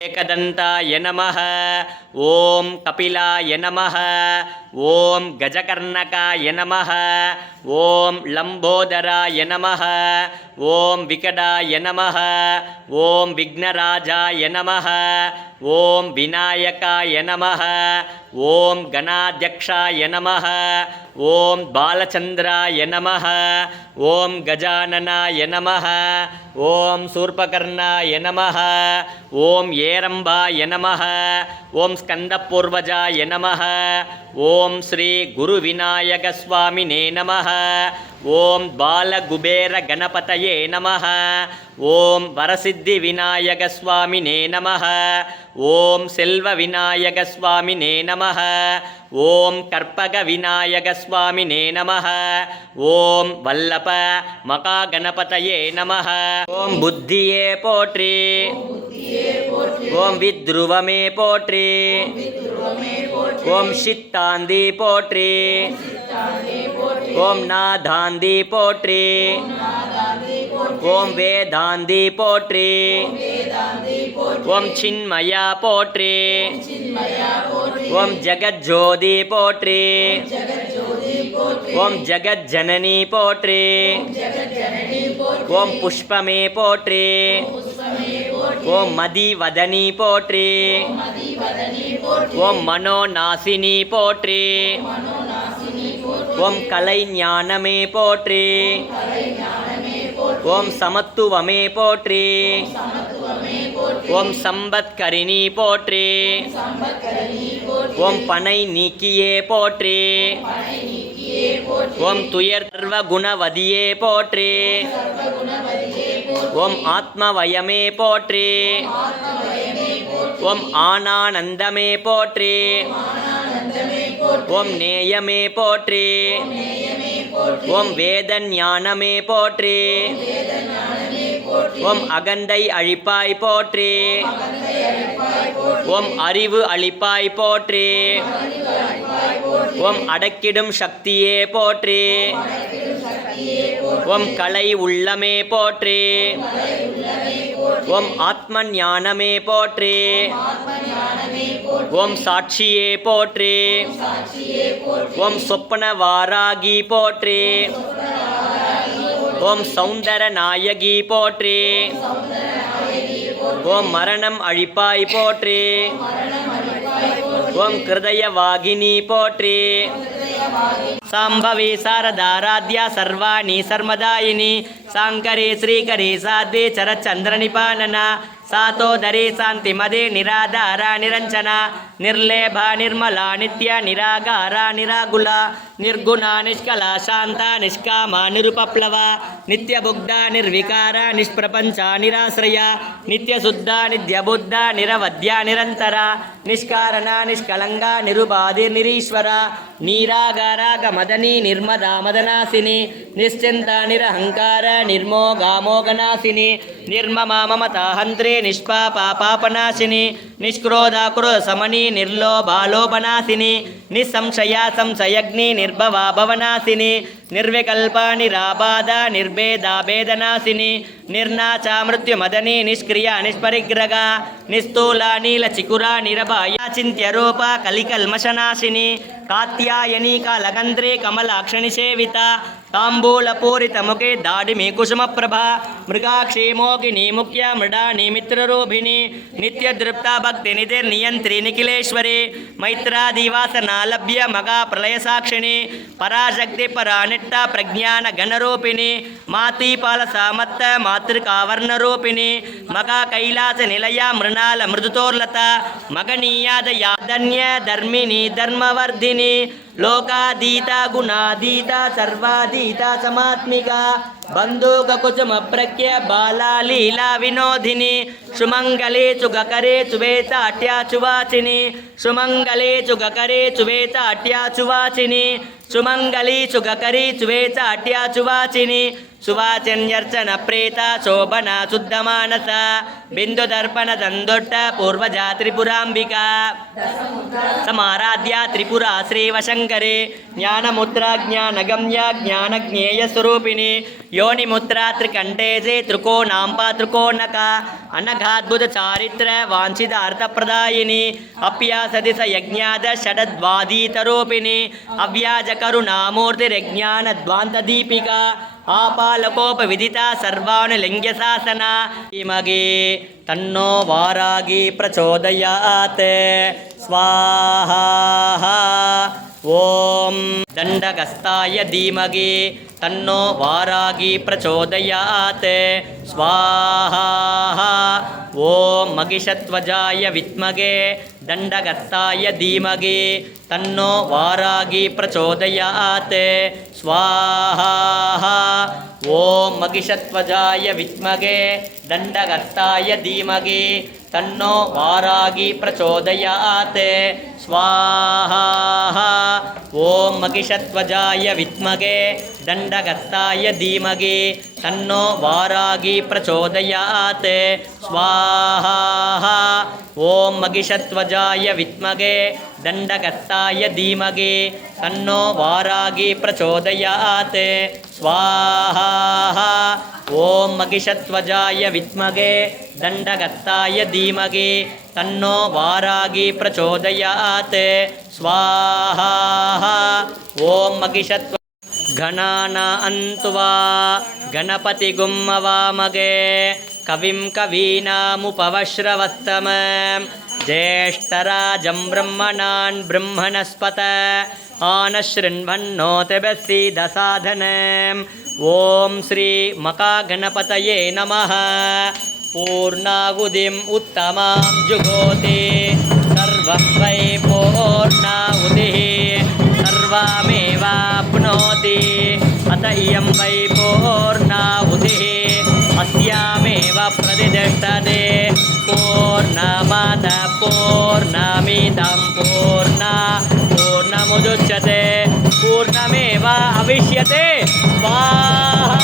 एकदन्ताय नमः। ओम कपिलाय नमः। ओम गजकर्णकाय नमः। ओम लंबोदराय नमः। ओम विकटाय नमः। ओम विघ्नराजाय नमः। ओम विनायकाय नमः। ओम गणाध्यक्षाय नमः। ओम बालचंद्राय नमः। ओम गजाननाय नमः। ओम शूर्पकर्णाय नमः। ओम येरंबाय नमः। ओम स्कंदपूर्वजाय नमः। ओम श्री गुरुविनायक स्वामिने नमः। ओम बालकुबेर गणपतये नमः। ओम वरसिद्धि विनायक स्वामिने नमः। ओम सेल्व विनायक स्वामिने नमः। ओम कर्पग विनायक स्वामिने नमः। ओम वल्लभ महागणपतये नमः। ओम बुद्धिये पोट्री। ओम विद्रुवमे पोट्री। ओम शित्तांदी पोट्री। ओम नादांदी पोट्री। ओम वेदांदी पोट्री। ओम चिन्मया पोट्री। ओम जगज्योति पोट्री। ओम जगज्जननी पोट्री। ओम पुष्पमे पोट्री। ओम मदिवदनी पोट्री। ओम मनोनासिनी पोट्री। ओम कलैज्ञानमे पोट्री। ओम समत्वमे पोट्री। ओम संबत्करिणी पोट्री। ओम पनै नीकिये पोट्री। ओम तुयर्व गुणवदिये पोट्री। ओम आत्मवयमे पोट्री। ओम आनानंदमे पोट्री। ओम नेयमे पोट्री। ओम वेदज्ञानमे पोट्री। ओम अगंदै अழிப்பாய் போற்றி. ओम அறிவு அளிப்பாய் போற்றி. ओम அடக்கிடும் சக்தியே போற்றி. ओम கலை உள்ளமே போற்றி. ओम आत्म ஞானமே போற்றி. ओम साक्षिये पोट्री. ओम स्वप्न वारागी पोट्री. ओम सौंदर नायकी पोट्री. ओम मरणम अழிப்பாய் पोट्री. ओम हृदय वागिनी पोट्री. सांभवी शारदाराध्या सर्वाणि सर्वदायिनी सांकरी श्रीकरी साध्वी चरचंद्रनिपानना सातोदरी शांतिमदे निराधारा निरंजना निर्लेभा निर्मला नित्य निरागारा निरागुला निर्गुणा निष्कला शांता निष्कामा निरुपप्लवा नित्यबुद्धा निर्विकारा निष्प्रपंचा निराश्रया नित्यशुद्धा नित्यबुद्धा निरवध्या निरंतरा निष्कारणा निष्कलंगा निरुबाधि निरीश्वरा नीरागारा गमदनी निर्मदा मदनासिनी निश्चिंता निरहंकार निर्मोगा मोगनासिनी निर्ममा ममता हंत्रे निष्पापा पापनाशिनी निष्क्रोधा क्रोध समनी निर्लोभा लोभनाशिनी निसंशया संशयग्नि निर्भवा भवनाशिनी निर्विकल्पा निराबाधा निर्भेदा भेदनाशिनी निर्नाचा मृत्युमदनी निष्क्रिया निष्परिग्रगा निस्तूला नीलचिकुरा निरभाया चिन्त्यरूपा कलिकल्मषनाशिनी कात्यायनी कालगन्ध्रे कमलाक्षनि सेविता ताम्बूलपूरितमुखे दाडिमे कुसुमप्रभा मृगाक्षी मोगिनी मुख्या मृडानी मित्ररूपिणी नित्यदृप्ता भक्तिनिधिर्नियन्त्री निखिलेश्वरी मैत्रादिवासनालभ्य मगा प्रलयसाक्षिणी पराशक्ति परानिट्टा प्रज्ञान गणरूपिणी मातीपालसामत्त मातृकावर्णरूपिणी मगा कैलास निलया मृणाल मृदुतोर्लता मगनीयादयादन्य धर्मिणी धर्मवर्धिनी लोकादीता गुणादीता सर्वादीता समात्मिका बंधुकुचुम प्रज्ञ बाला लीला विनोदिनी सुमंगले चुगकरे चुवेताट्या चुवाचिनी सुमंगले चुगकरे चुवेताट्या चुवाचिनी सुमंगली चुगकरी चुवेताट्या चुवाचिनी सुवाचन्यर्चन प्रेता शोभना शुद्धमानस बिंदुदर्पण दंदोट्ट पूर्वजा त्रिपुरांबिका समाराध्या त्रिपुरा श्रीवशंकरे ज्ञानमुद्रा ज्ञानगम्या ज्ञानज्ञेयस्वरूपिणी योनिमुद्रा त्रिकण्ठेजे त्रिकोणाम्बा त्रिकोणका अनघाद्भुत चारित्र वाञ्छित अर्थप्रदायिनी अप्यासति स यज्ञाद षडद्वादीतरूपिणी अव्याजकरुणामूर्तिर्यज्ञानध्वान्तदीपिका आपालकोपविदिता सर्वानुलिङ्ग्यशासना धीमहि तन्नो वारागी प्रचोदयात् स्वाहा ॐ दण्डगस्ताय धीमहि तन्नो वारागी प्रचोदयात् स्वाहा ॐ महिषध्वजाय विद्महे दण्डगस्ताय धीमहि तन्नो वारागी प्रचोदयात् स्वाहा ॐ महिषध्वजाय विद्महे दण्डगस्ताय धीमहि तन्नो वारागी प्रचोदयात् स्वाहा ॐ महिषध्वजाय विद्महे दण्डगस्ताय धीमहि तन्नो वारागी प्रचोदयात् स्वाहा ॐ महिषध्वजाय विद्महे दण्डगस्ताय धीमहि तन्नो वारागी प्रचोदयात् स्वाहा ॐ महिषध्वजाय विद्महे दण्डगस्ताय धीमहि तन्नो वारागी प्रचोदयात् स्वाहा ॐ महिषध्व गणानान्त्वा गणपतिगुम्मवामगे कविं कवीनामुपवश्रवस्तम ज्येष्ठराजं ब्रह्मणान् ब्रह्मणस्पत आनशृण्वन्नोतिभिस्सीदसाधनम् ॐ श्री मकागणपतये नमः पूर्णाहुतिम् उत्तमां जुहोति सर्वं वै पूर्णाहुतिः सर्वमेवाप्नोति अत इयं वै पूर्णाहुतिः अस्यामेव प्रतिष्ठते पूर्णमादः पूर्णमिदं पूर्णमुदच्यते पूर्णमेव अविष्यते स्वाहा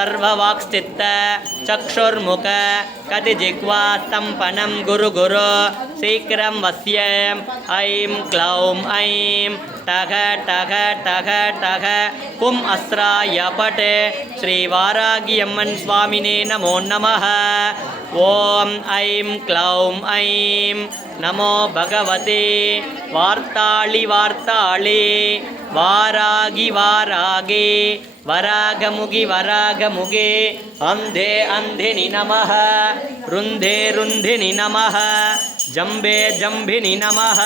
सर्ववाक्स्थित चक्षुर्मुख कतिजिह्वा सम्पन्नं गुरु शीघ्रं वश्यम् ऐं क्लौं ऐं टघ टघ टघ टघ पुं अस्राय पट श्रीवारागियम्मन् स्वामिने नमो नमः ॐ ऐं क्लौं ऐं नमो भगवते वार्ताळि वार्ताळि वारागि वारागे वरागमुगि वरागमुगे अन्धे अन्धिनि नमः रुन्धे रुन्धिनि नमः जम्बे जम्भिनि नमः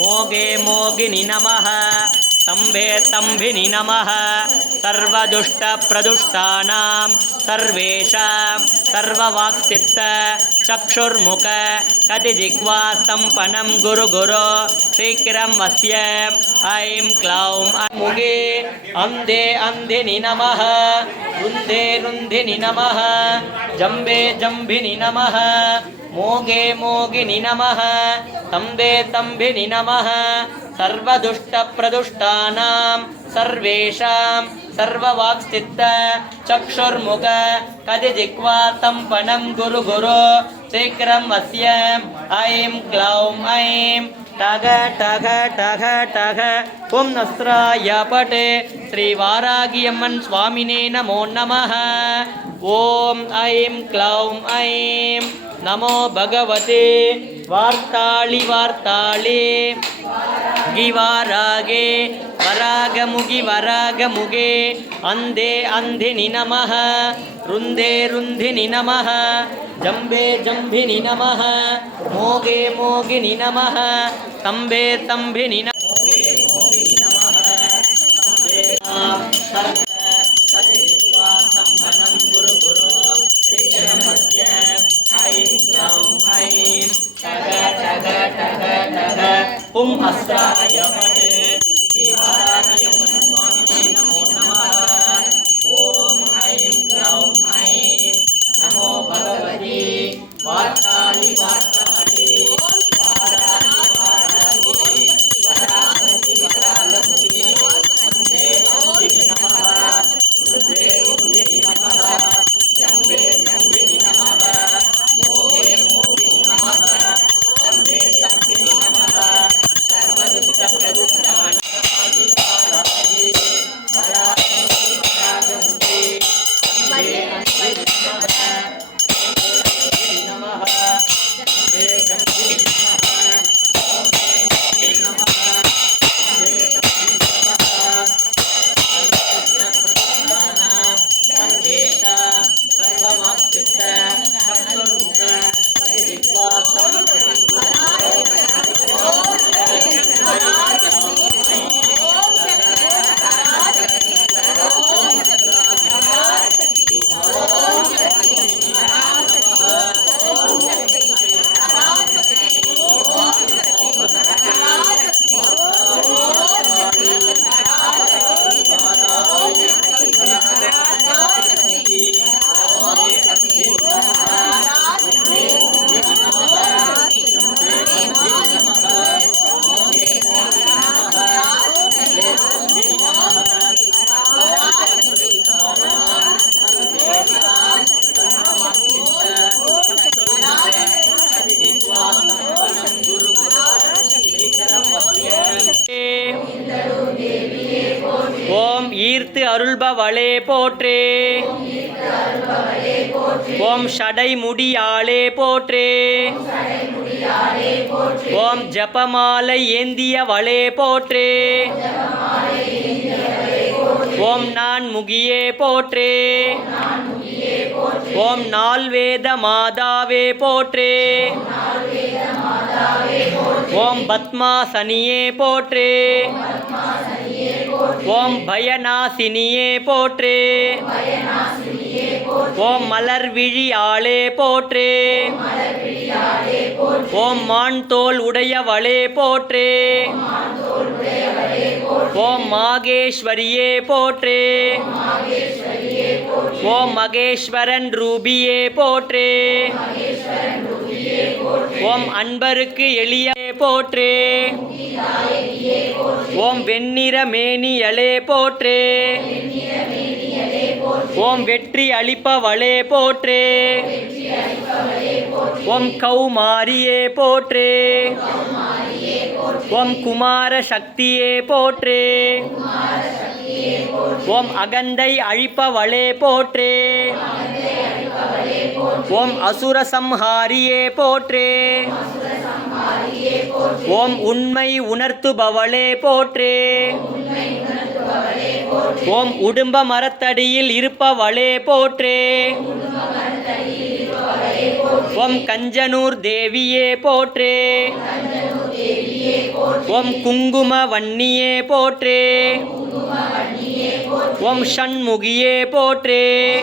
मोगे मोगिनि नमः तम्बे तम्भिनि नमः सर्वदुष्टप्रदुष्टानां सर्वेषां सर्ववाक्स्थित चक्षुर्मुख कतिजिह्वा सम्पन्नं गुरु शीघ्रं वश्यम् ऐं क्लौं मुगे अन्धे अन्धिनि नमः रुन्धे रुन्धिनि नमः जम्बे जम्भिनि नमः मोगे मोगिनि नमः तम्बे तम्भिनि नमः सर्वदुष्टप्रदुष्टानां सर्वेषां सर्ववाक्स्थित चक्षुर्मुख कतिजिह्वा सम्पन्नं गुरु शीघ्रं वश्यम् ऐं क्लौं ऐं टघ टघ टघ टघ पुं अस्राय पटे श्रीवारागियम्मन् स्वामिने नमो नमः ॐ ऐं क्लौं ऐं नमो भगवते वार्ताळि वार्ताळि गिवारागे वरागमुगि वरागमुगे अन्धे अन्धिनि नमः रुन्धे रुन्धिनि नमः जम्बे जम्भिनि नमः मोगे मोगिनि नमः तम्बे तम्भिनि नमः पुं अस्राय पटे श्रीवारागियम्मन् स्वामिने नमो नमः ॐ ऐं क्लौं ऐं नमो भगवते वार्ताळि वार्ताळि वारागि वारागि அருள்பவளே போற்றே. ஓம் ஷடை முடியாளே போற்றே. ஓம் ஜபமாலை ஏந்தியவளே போற்றே. ஓம் நான் முகியே போற்றே. ஓம் நால்வேத மாதாவே போற்றே. ஓம் பத்மாசனியே போற்றே. ஓம் பயநாசினியே போற்றே. ஓம் மலர்விழி ஆளே போற்றே. ஓம் மான் தோல் உடையவளே போற்றே. ஓம் மாகேஸ்வரியே போற்றே. ஓம் மகேஸ்வரன் ரூபியே போற்றே. ஓம் அன்பருக்கு எளிய போற்றே. ஓம் வெண்ணிற மேனியலே போற்றே. ஓம் வெற்றி அளிப்பவளே போற்றே. ஓம் கௌமாரியே போற்றே. ஓம் குமார சக்தியே போற்றே. ஓம் அகந்தை அழிப்பவளே போற்றே. ஓம் அசுர சம்ஹாரியே போற்றே. ஓம் உண்மை உணர்த்துபவளே போற்றே. ஓம் உடும்ப மரத்தடியில் இருப்பவளே போற்றே. ஓம் கஞ்சனூர் தேவியே போற்றே. ஓம் குங்கும வன்னியே போற்றே. ஓம் ஷண்முகியே போற்றே.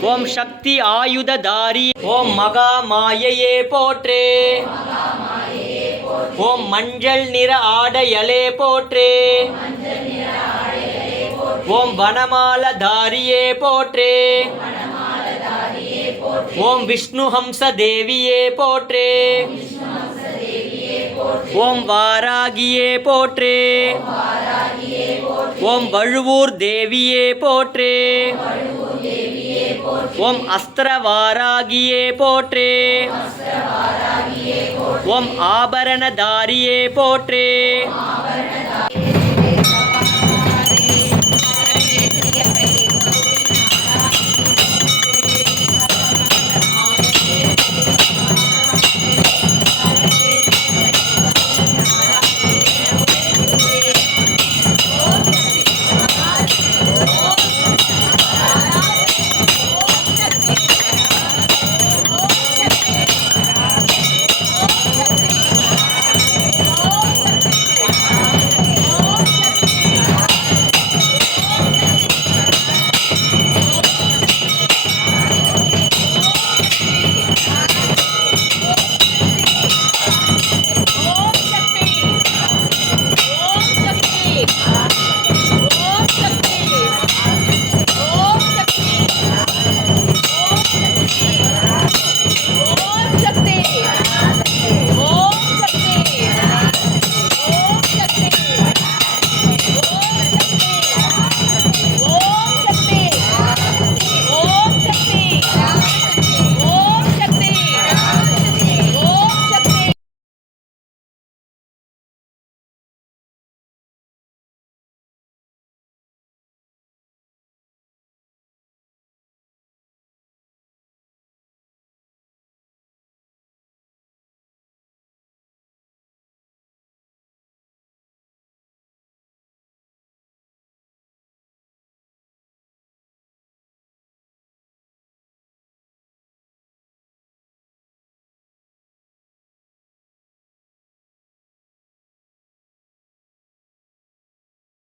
ஓம் சக்தி ஆயுததாரி. ஓம் மகா மாயையே போற்றே. ஓம் மஞ்சள் நிற ஆடையலே போற்றே. ஓம் வனமாலதாரியே போற்றே. ஓம் விஷ்ணு ஹம்ச தேவியே போற்றே. ஓம் வாராகியே போற்றே. ஓம் வழுவூர் தேவியே போற்றே. ஓம் அஸ்திரவாராகியே போற்றே. ஓம் ஆபரணதாரியே போற்றே.